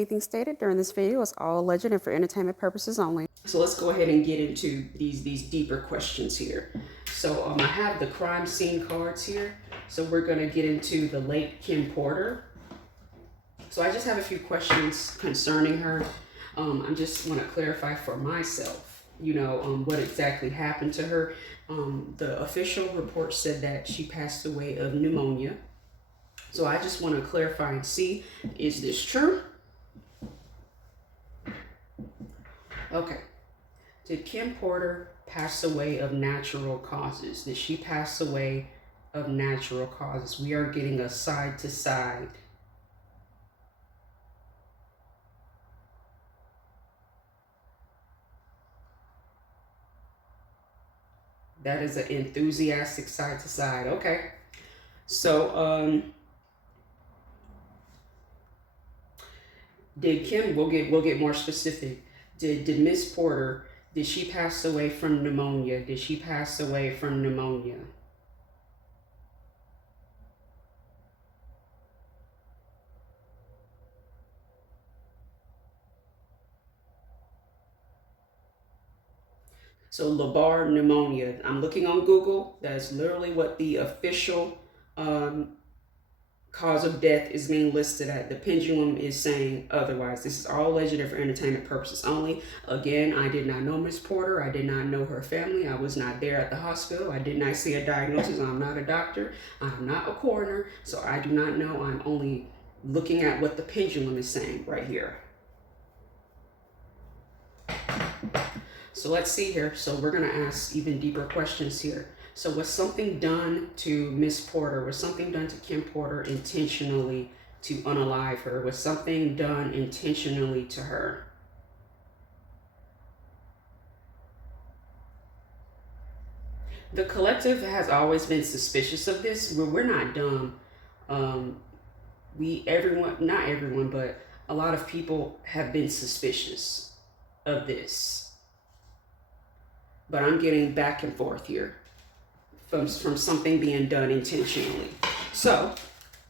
Anything stated during this video is all alleged and for entertainment purposes only. So let's go ahead and get into these deeper questions here. So I have the crime scene cards here. So we're going to get into the late Kim Porter. So I just have a few questions concerning her. I just want to clarify for myself, what exactly happened to her. The official report said that she passed away of pneumonia. So I just want to clarify and see, is this true? Okay. Did Kim Porter pass away of natural causes? Did she pass away of natural causes? We are getting a side to side. That is an enthusiastic side to side. Okay. So, did Kim, we'll get more specific. Did Miss Porter, did she pass away from pneumonia? Did she pass away from pneumonia? So lobar pneumonia. I'm looking on Google. That's literally what the official cause of death is being listed at. The pendulum is saying otherwise. This is all alleged for entertainment purposes only. Again, I did not know Miss Porter. I did not know her family. I was not there at the hospital. I did not see a diagnosis. I'm not a doctor. I'm not a coroner. So I do not know. I'm only looking at what the pendulum is saying right here. So let's see here. So we're going to ask even deeper questions here. So was something done to Miss Porter? Was something done to Kim Porter intentionally to unalive her? Was something done intentionally to her? The collective has always been suspicious of this. We're not dumb. Not everyone, but a lot of people have been suspicious of this. But I'm getting back and forth here from something being done intentionally. So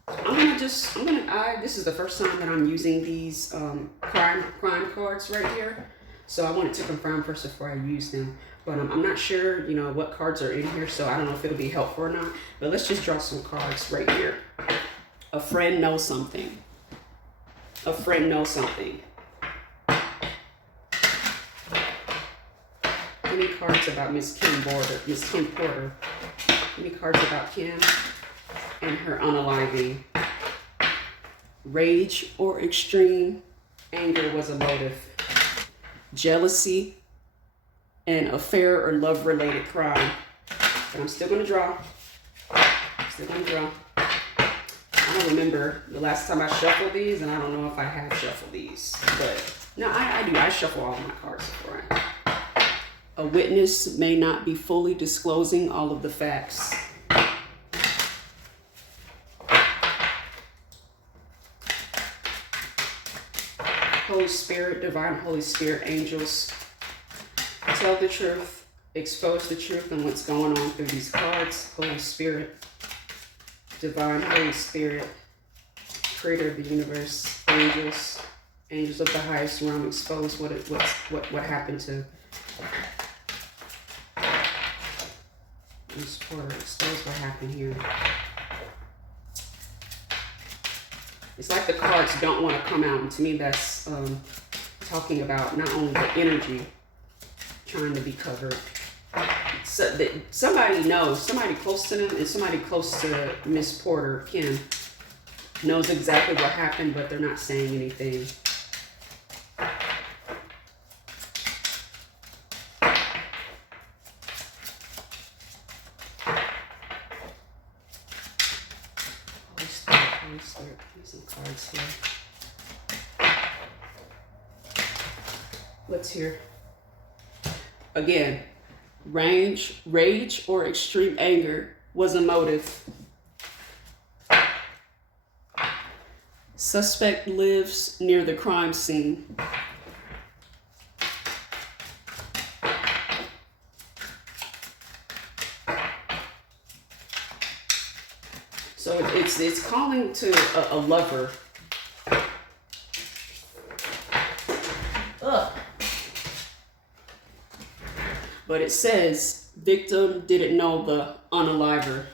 this is the first time that I'm using these crime cards right here. So I wanted to confirm first before I use them. But I'm not sure, what cards are in here. So I don't know if it'll be helpful or not. But let's just draw some cards right here. A friend knows something. A friend knows something. Any cards about Miss Kim Porter. Any cards about Kim and her unaliving. Rage or extreme anger was a motive. Jealousy and affair or love-related crime. But I'm still going to draw. I don't remember the last time I shuffled these, and I don't know if I have shuffled these. But no, I do. I shuffle all of my cards before I... A witness may not be fully disclosing all of the facts. Holy Spirit, divine Holy Spirit, angels, tell the truth, expose the truth and what's going on through these cards. Holy Spirit, divine Holy Spirit, creator of the universe, angels of the highest realm, expose what happened to Miss Porter. Expose what happened here. It's like the cards don't want to come out, and to me that's talking about not only the energy trying to be covered. So that somebody knows, somebody close to them, and somebody close to Miss Porter, Kim, knows exactly what happened, but they're not saying anything. Some cards here. What's here? Again, rage or extreme anger was a motive. Suspect lives near the crime scene. So it's calling to a lover. But it says victim didn't know the unaliver.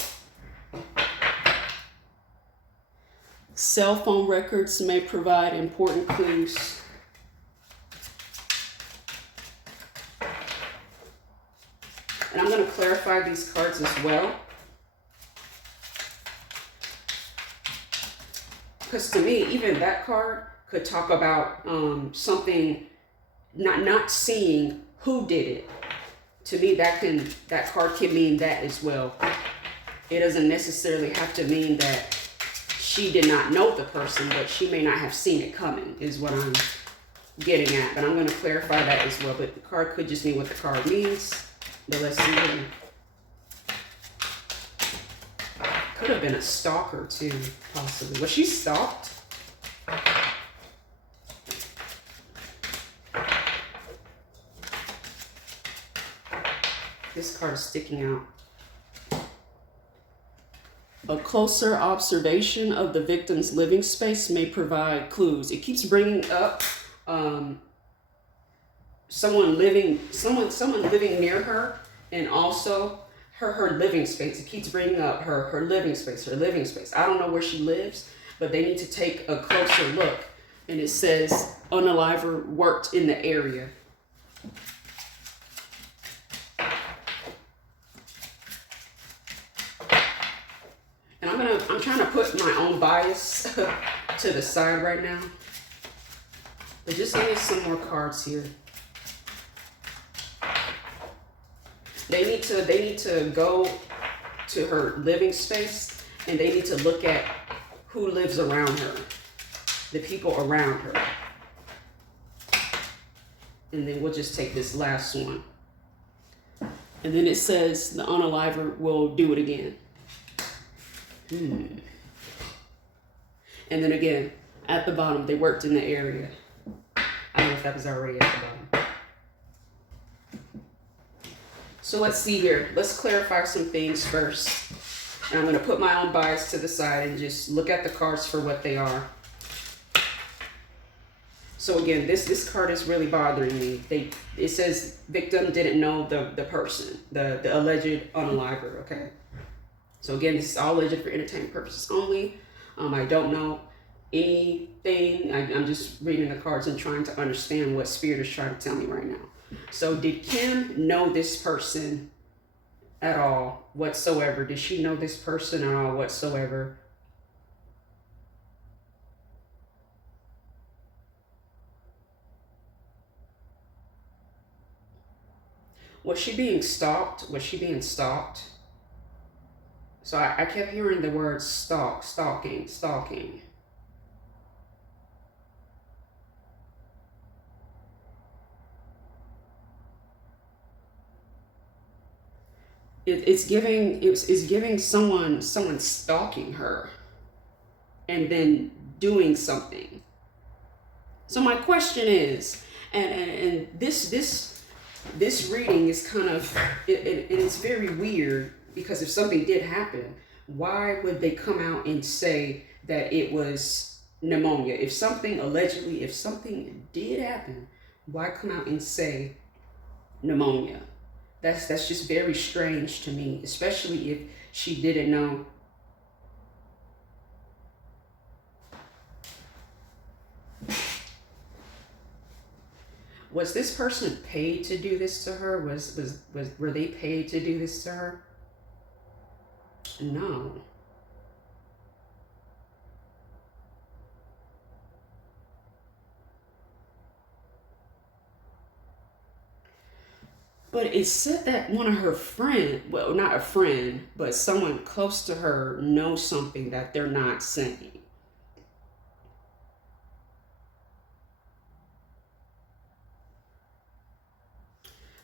Cell phone records may provide important clues. And I'm going to clarify these cards as well. Because to me, even that card could talk about something, not seeing who did it. To me, that card can mean that as well. It doesn't necessarily have to mean that she did not know the person, but she may not have seen it coming, is what I'm getting at. But I'm going to clarify that as well. But the card could just mean what the card means. But let's see. Could have been a stalker too, possibly. Was she stalked? This card is sticking out. A closer observation of the victim's living space may provide clues. It keeps bringing up someone living near her, and also her living space. It keeps bringing up her living space. I don't know where she lives, but they need to take a closer look. And it says unaliver worked in the area. And I'm trying to put my own bias to the side right now. But just give me some more cards here. They need to go to her living space, and they need to look at who lives around her, the people around her. And then we'll just take this last one. And then it says the unaliver will do it again. And then again, at the bottom, they worked in the area. I don't know if that was already at the bottom. So let's see here. Let's clarify some things first. And I'm going to put my own bias to the side and just look at the cards for what they are. So again, this card is really bothering me. It says victim didn't know the person, the alleged unaliver, okay? So again, this is all alleged for entertainment purposes only. I don't know anything. I'm just reading the cards and trying to understand what Spirit is trying to tell me right now. So did Kim know this person at all whatsoever? Did she know this person at all whatsoever? Was she being stalked? Was she being stalked? So I kept hearing the word stalking. It's giving someone stalking her and then doing something. So my question is, and this reading is kind of it's very weird, because if something did happen, why would they come out and say that it was pneumonia? If something did happen, why come out and say pneumonia? That's just very strange to me, especially if she didn't know. Was this person paid to do this to her? Were they paid to do this to her? No. But it said that one of her friends, well, not a friend, but someone close to her knows something that they're not saying.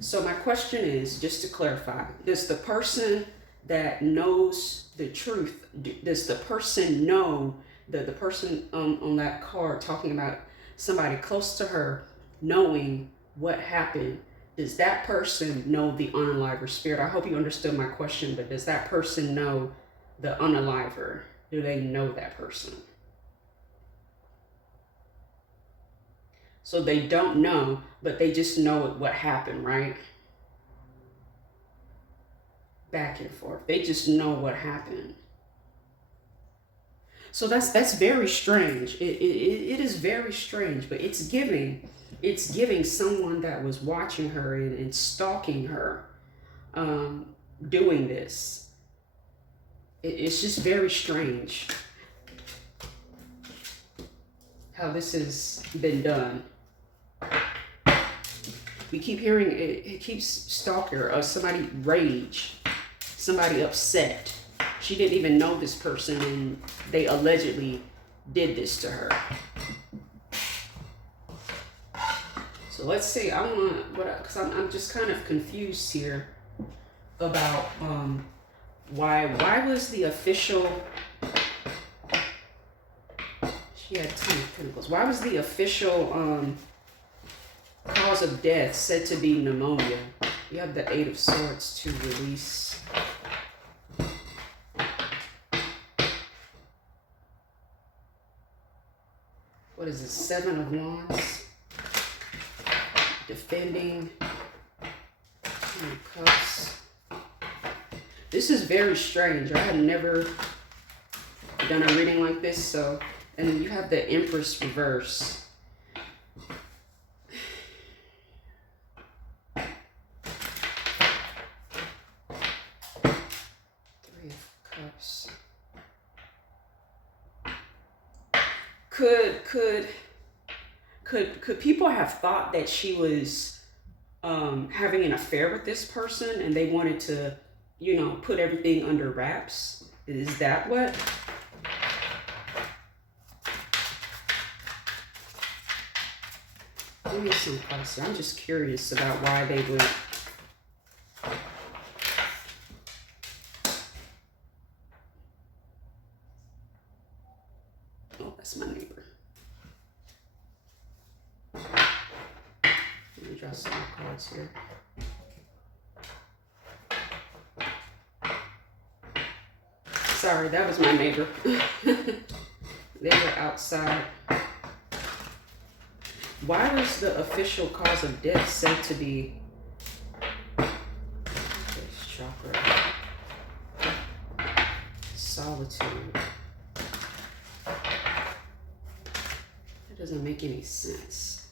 So my question is, just to clarify, does the person that knows the truth, does the person know, the person on that card talking about somebody close to her knowing what happened, does that person know the unaliver? Spirit, I hope you understood my question, but does that person know the unaliver? Do they know that person? So they don't know, but they just know what happened, right? back and forth. They just know what happened. So that's very strange. It is very strange, but it's giving someone that was watching her and stalking her, doing this. It's just very strange how this has been done. We keep hearing it keeps stalker or somebody rage, somebody upset. She didn't even know this person and they allegedly did this to her. So let's see. I want because I'm just kind of confused here about why was the official. She had 10 of Pentacles. Why was the official cause of death said to be pneumonia? You have the 8 of Swords to release. What is this? 7 of Wands. Defending. 10 of Cups. This is very strange. I had never done a reading like this. So, and then you have the Empress reverse. 3 of Cups. Could people have thought that she was having an affair with this person and they wanted to, you know, put everything under wraps? Is that what? Give me some thoughts. I'm just curious about why they would. Oh, that's my neighbor. Let me draw some more cards here. Sorry, that was my neighbor. They were outside. Why was the official cause of death said to be this chakra? Solitude. That doesn't make any sense.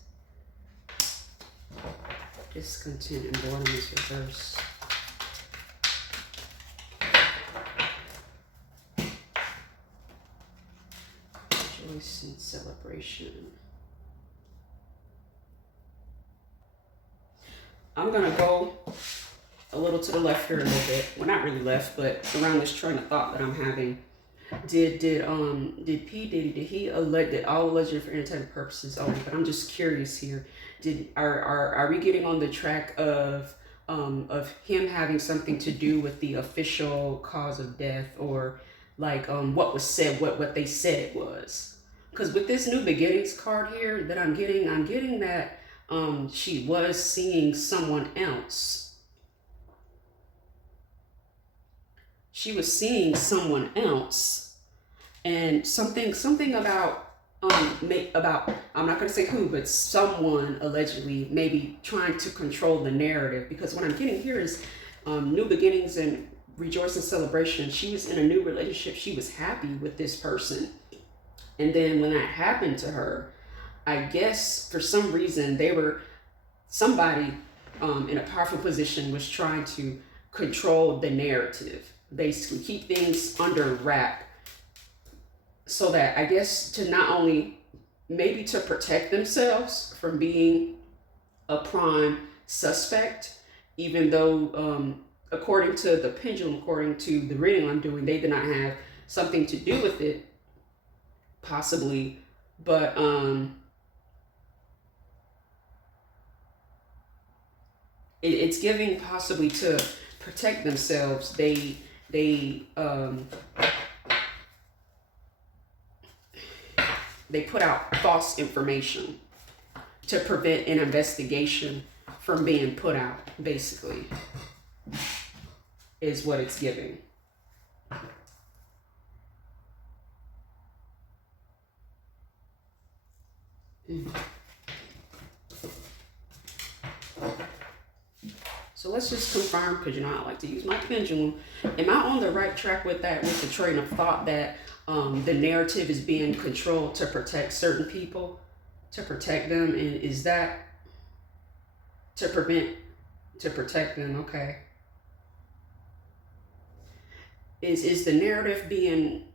Discontent and boredom is reversed. Joyce and celebration. I'm gonna go a little to the left here a little bit. Well, not really left, but around this train of thought that I'm having. Did P. Diddy, did he alleged all alleged for entertainment purposes only? But I'm just curious here. Are we getting on the track of him having something to do with the official cause of death, or like what was said, what they said it was? Because with this New Beginnings card here that I'm getting that she was seeing someone else. She was seeing someone else, and something about I'm not gonna say who, but someone allegedly maybe trying to control the narrative. Because what I'm getting here is New Beginnings and Rejoice and Celebration. She was in a new relationship. She was happy with this person, and then when that happened to her, I guess for some reason somebody in a powerful position was trying to control the narrative, basically keep things under wrap, so that I guess to not only maybe to protect themselves from being a prime suspect, even though according to the pendulum, according to the reading I'm doing, they did not have something to do with it, possibly, but it's giving possibly to protect themselves. They put out false information to prevent an investigation from being put out, basically, is what it's giving. So So let's just confirm, because you know I like to use my pendulum. Am I on the right track with that, with the train of thought that the narrative is being controlled to protect certain people, to protect them? And is that to protect them? Okay. Is the narrative being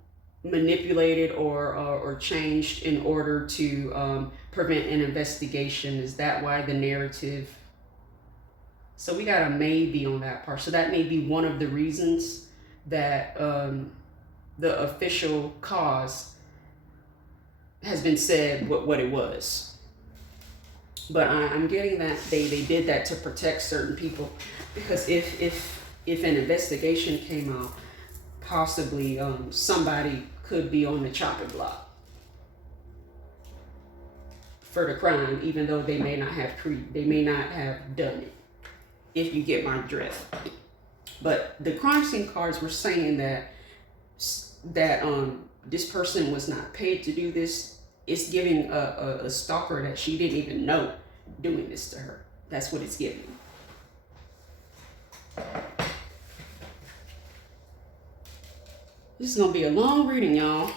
manipulated or changed in order to prevent an investigation? Is that why the narrative? So we got a maybe on that part. So that may be one of the reasons that the official cause has been said what it was. But I'm getting that they did that to protect certain people, because if an investigation came out, possibly somebody could be on the chopping block for the crime, even though they may not have done it. If you get my drift. But the crime scene cards were saying that this person was not paid to do this. It's giving a stalker that she didn't even know doing this to her. That's what it's giving. This is gonna be a long reading, y'all.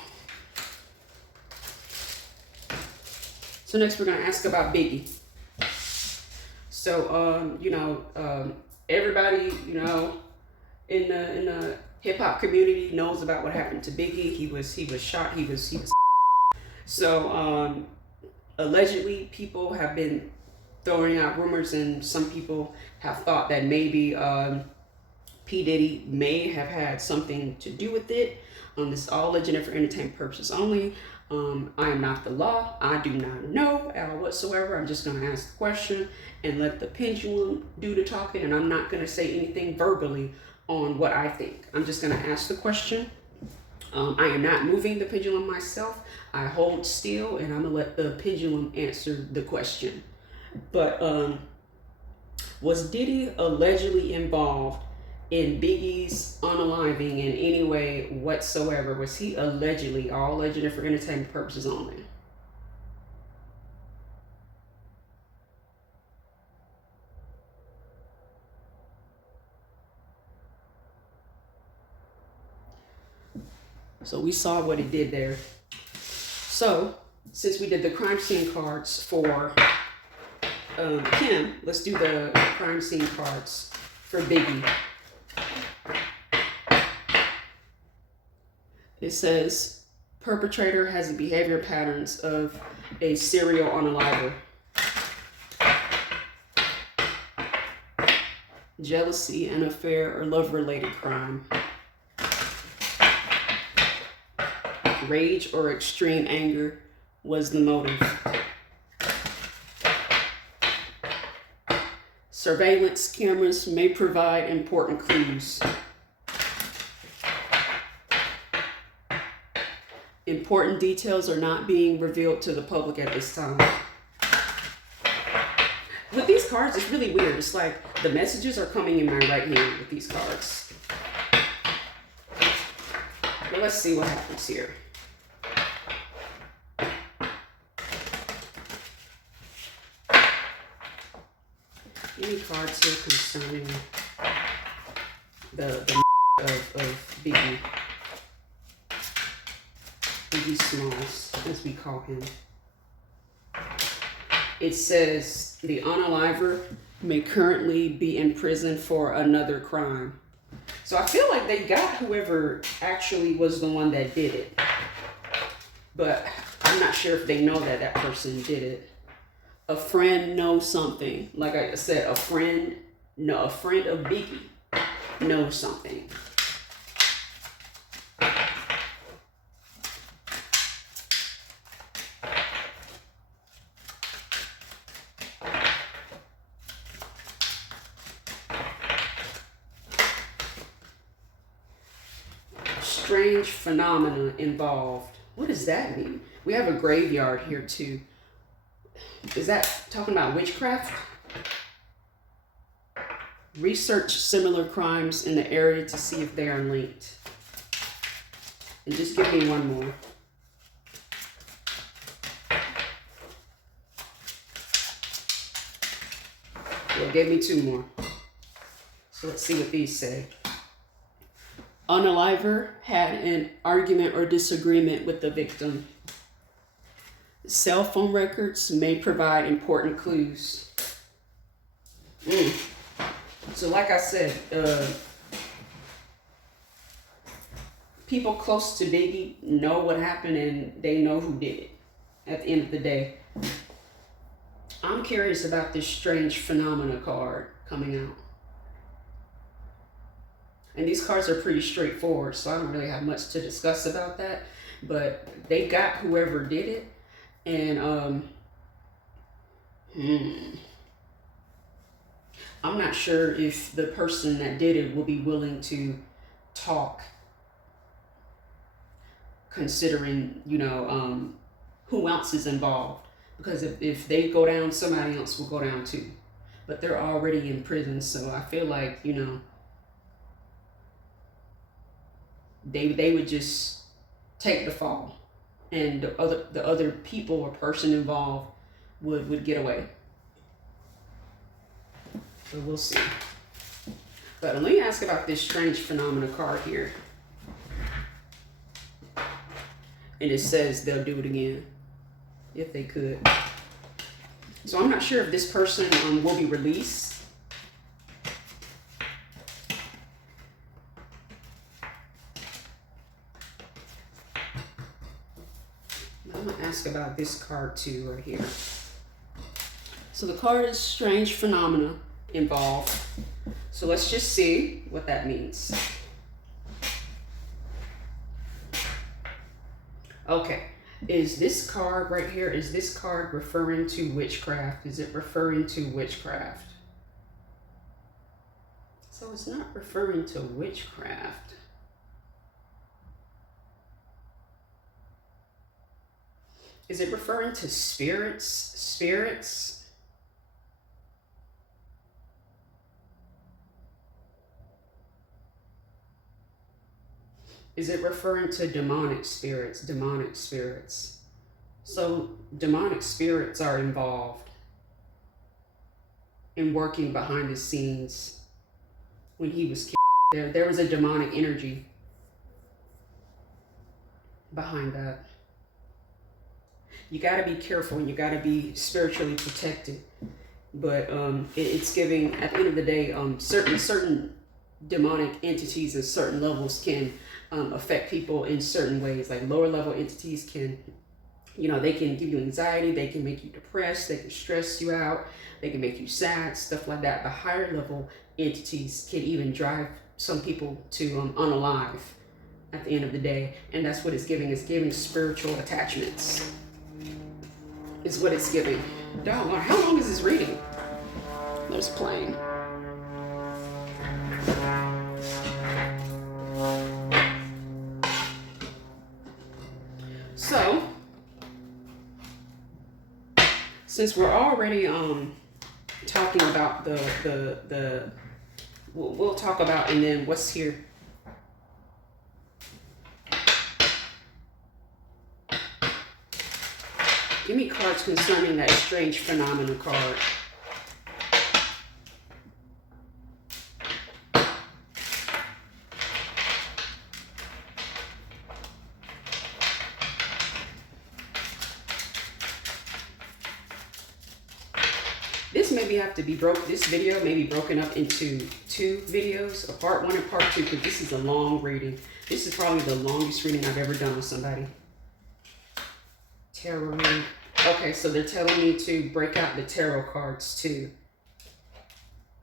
So next we're gonna ask about Biggie. So everybody, in the hip hop community knows about what happened to Biggie. He was shot. He was. So allegedly, people have been throwing out rumors, and some people have thought that maybe P. Diddy may have had something to do with it. This is all alleged for entertainment purposes only. I am not the law. I do not know at all whatsoever. I'm just going to ask the question and let the pendulum do the talking, and I'm not going to say anything verbally on what I think. I'm just going to ask the question. I am not moving the pendulum myself. I hold still, and I'm going to let the pendulum answer the question. But was Diddy allegedly involved in Biggie's unaliving in any way whatsoever? Was he allegedly, all alleged for entertainment purposes only? So we saw what he did there. So since we did the crime scene cards for Kim, let's do the crime scene cards for Biggie. It says, perpetrator has the behavior patterns of a serial unaliver. Jealousy, an affair, or love-related crime. Rage or extreme anger was the motive. Surveillance cameras may provide important clues. Important details are not being revealed to the public at this time. With these cards, it's really weird. It's like the messages are coming in my right hand with these cards. But let's see what happens here. Any cards here concerning the of Biggie Smalls, as we call him. It says the unaliver may currently be in prison for another crime. So I feel like they got whoever actually was the one that did it. But I'm not sure if they know that that person did it. A friend knows something. Like I said, a friend of Biggie knows something. Strange phenomena involved. What does that mean? We have a graveyard here too. Is that talking about witchcraft? Research similar crimes in the area to see if they are linked. And just give me one more. Well, give me two more. So let's see what these say. Unaliver had an argument or disagreement with the victim. Cell phone records may provide important clues. So like I said, people close to Biggie know what happened and they know who did it at the end of the day. I'm curious about this strange phenomena card coming out. And these cards are pretty straightforward, so I don't really have much to discuss about that. But they got whoever did it. And I'm not sure if the person that did it will be willing to talk, considering, you know, who else is involved. Because if they go down, somebody else will go down too. But they're already in prison, so I feel like, you know, they would just take the fall, and the other people or person involved would get away. So we'll see. But let me ask about this strange phenomena card here. And it says they'll do it again if they could. So I'm not sure if this person will be released. I'm gonna ask about this card too right here. So the card is strange phenomena involved. So let's just see what that means. Okay, is this card right here, is this card referring to witchcraft? Is it referring to witchcraft? So it's not referring to witchcraft. Is it referring to spirits? Spirits? Is it referring to demonic spirits? Demonic spirits. So demonic spirits are involved in working behind the scenes. When he was killed, there was a demonic energy behind that. You got to be careful and you got to be spiritually protected. But it's giving, at the end of the day, certain demonic entities at certain levels can affect people in certain ways. Like lower level entities can, you know, they can give you anxiety, they can make you depressed, they can stress you out, they can make you sad, stuff like that. The higher level entities can even drive some people to unalive at the end of the day. And that's what it's giving. It's giving spiritual attachments. Is what it's giving. Doggone, how long is this reading? There's playing. So, since we're already talking about we'll talk about, and then what's here. Give me cards concerning that strange phenomena card. This maybe have to be this video may be broken up into 2 videos, a part 1 and part 2, because this is a long reading. This is probably the longest reading I've ever done with somebody. Tarot reading. Okay, so they're telling me to break out the tarot cards too.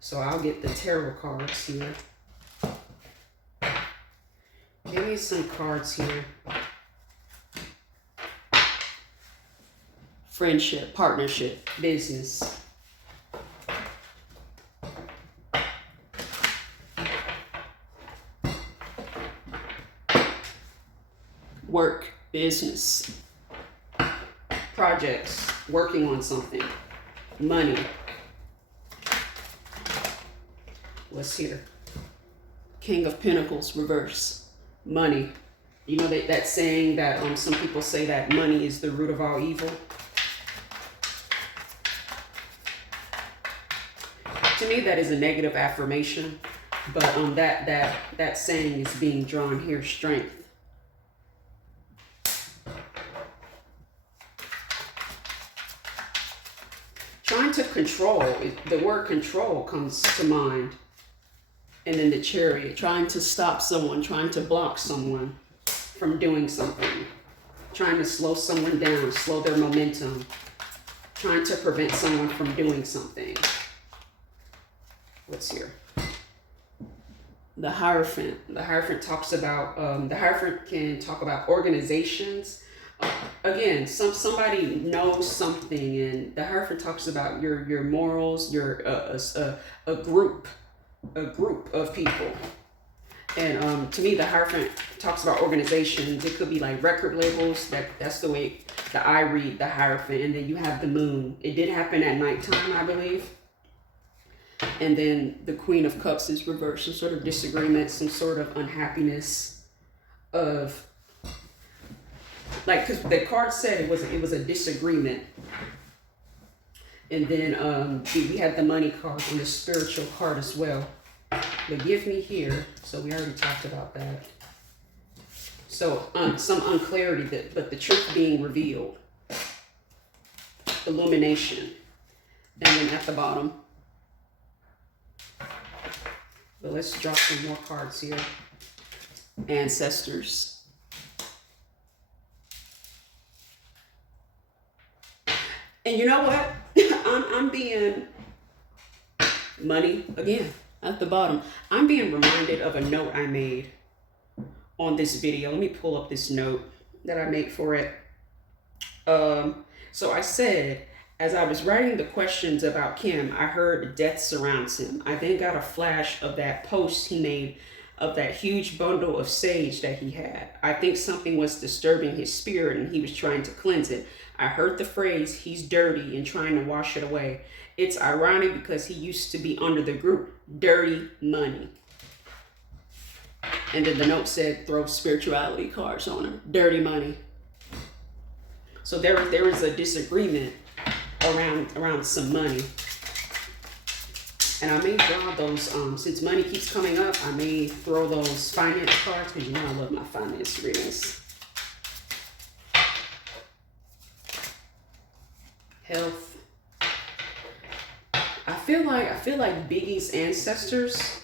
So I'll get the tarot cards here. Give me some cards here. Friendship, partnership, business. Work, business. Projects, working on something, money. What's here? King of Pentacles, reverse, money. You know that saying that some people say that money is the root of all evil. To me, that is a negative affirmation. But that saying is being drawn here, strength. Trying to control, the word control comes to mind. And then the Chariot, trying to stop someone, trying to block someone from doing something, trying to slow someone down, slow their momentum, trying to prevent someone from doing something. What's here? The Hierophant. The Hierophant talks about, the Hierophant can talk about organizations. Again, somebody knows something, and the Hierophant talks about your morals, your a group of people. And to me, the Hierophant talks about organizations. It could be like record labels. That's the way that I read the Hierophant. And then you have the moon. It did happen at nighttime, I believe. And then the Queen of Cups is reversed. Some sort of disagreement, some sort of unhappiness of, like, because the card said it was a disagreement. And then we had the money card and the spiritual card as well. But give me here. So we already talked about that. So some unclarity, but the truth being revealed. Illumination. And then at the bottom. But let's draw some more cards here. Ancestors. And you know what? I'm being money again at the bottom. I'm being reminded of a note I made on this video. Let me pull up this note that I made for it. So I said, as I was writing the questions about Kim, I heard death surrounds him. I then got a flash of that post he made of that huge bundle of sage that he had. I think something was disturbing his spirit and he was trying to cleanse it. I heard the phrase, he's dirty, and trying to wash it away. It's ironic because he used to be under the group, Dirty Money. And then the note said, throw spirituality cards on him, Dirty Money. So there was a disagreement around some money. And I may draw those, since money keeps coming up, I may throw those finance cards, because you know I love my finance readings. Health. I feel like Biggie's ancestors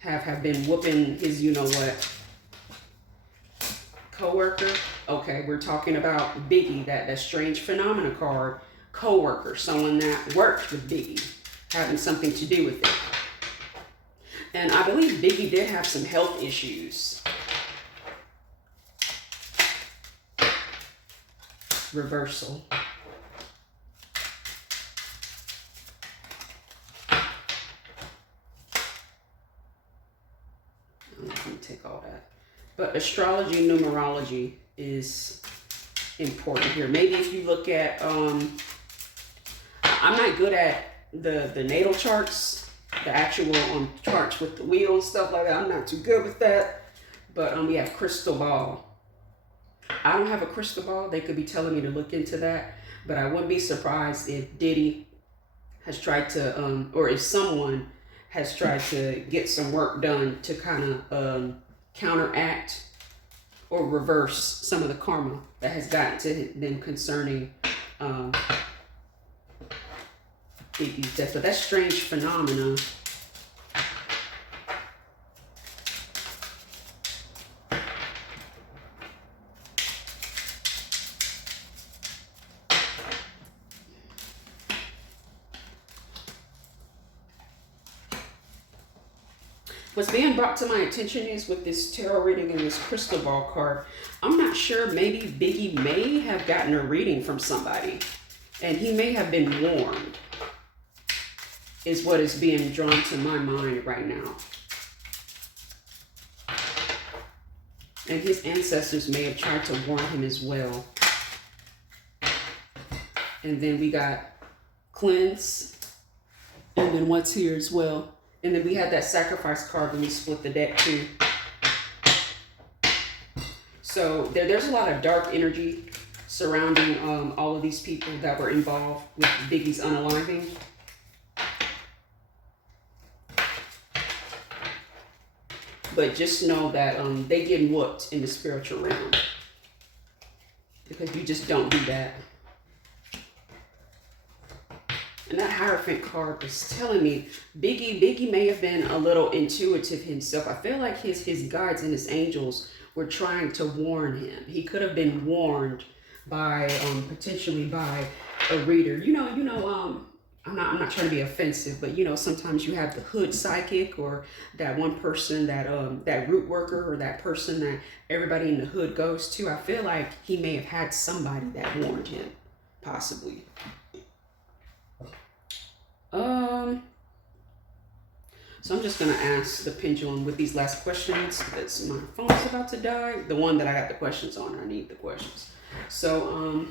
have been whooping his you-know-what co-worker. Okay, we're talking about Biggie, that strange phenomena card. Co-worker, someone that worked with Biggie, having something to do with it. And I believe Biggie did have some health issues. Reversal. I'm not going to take all that. But astrology, numerology is important here. Maybe if you look at, I'm not good at the natal charts, the actual charts with the wheel and stuff like that. I'm not too good with that. But we have crystal ball. I don't have a crystal ball. They could be telling me to look into that. But I wouldn't be surprised if Diddy has tried to, or if someone has tried to get some work done to kind of counteract or reverse some of the karma that has gotten to them concerning Biggie's death. But that strange phenomena. What's being brought to my attention is with this tarot reading and this crystal ball card, I'm not sure, maybe Biggie may have gotten a reading from somebody and he may have been warned, is what is being drawn to my mind right now. And his ancestors may have tried to warn him as well. And then we got cleanse. And then what's here as well? And then we had that sacrifice card when we split the deck too. So there's a lot of dark energy surrounding all of these people that were involved with Biggie's unaliving. But just know that they getting whooped in the spiritual realm. Because you just don't do that. And that Hierophant card was telling me Biggie may have been a little intuitive himself. I feel like his guides and his angels were trying to warn him. He could have been warned by potentially by a reader. I'm not trying to be offensive, but sometimes you have the hood psychic, or that one person that root worker, or that person that everybody in the hood goes to. I feel like he may have had somebody that warned him, possibly. So I'm just gonna ask the pendulum with these last questions because my phone's about to die. The one that I got the questions on, I need the questions. So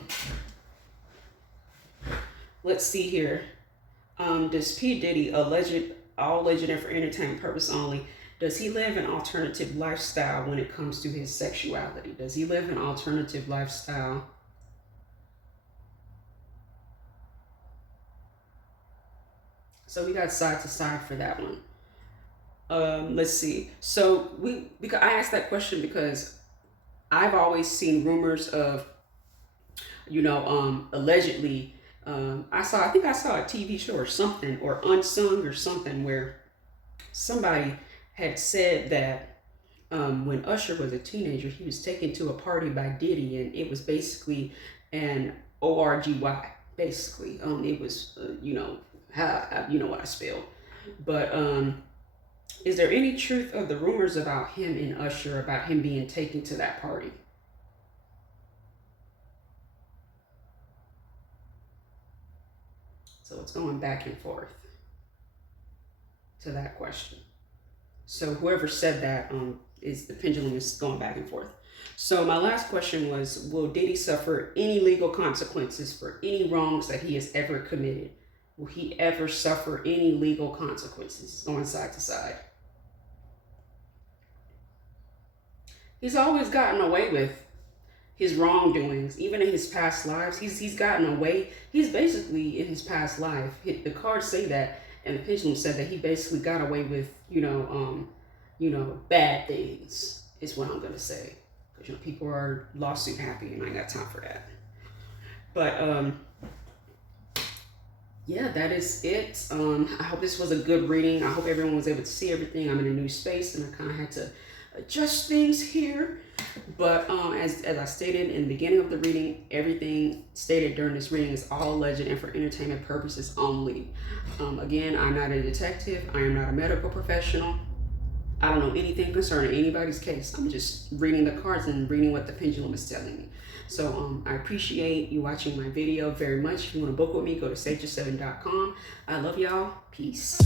let's see here. Does P. Diddy, all alleged and for entertainment purpose only, does he live an alternative lifestyle when it comes to his sexuality? Does he live an alternative lifestyle? So we got side to side for that one. Let's see. So because I asked that question because I've always seen rumors of, allegedly. I think I saw a TV show or something, or Unsung or something, where somebody had said that when Usher was a teenager, he was taken to a party by Diddy, and it was basically an orgy. Basically, it was what I spelled, but is there any truth of the rumors about him and Usher, about him being taken to that party? So it's going back and forth to that question. So whoever said that is the pendulum is going back and forth. So my last question was, will Diddy suffer any legal consequences for any wrongs that he has ever committed? Will he ever suffer any legal consequences? Going side to side. He's always gotten away with his wrongdoings, even in his past lives. He's gotten away. He's basically in his past life. The cards say that, and the pendulum said that he basically got away with, bad things. Is what I'm gonna say, because people are lawsuit happy, and I ain't got time for that. But yeah, that is it. I hope this was a good reading. I hope everyone was able to see everything. I'm in a new space, and I kind of had to adjust things here. But as I stated in the beginning of the reading, everything stated during this reading is all alleged and for entertainment purposes only. Again, I'm not a detective. I am not a medical professional. I don't know anything concerning anybody's case. I'm just reading the cards and reading what the pendulum is telling me. So I appreciate you watching my video very much. If you want to book with me, go to sageous7.com. I love y'all. Peace.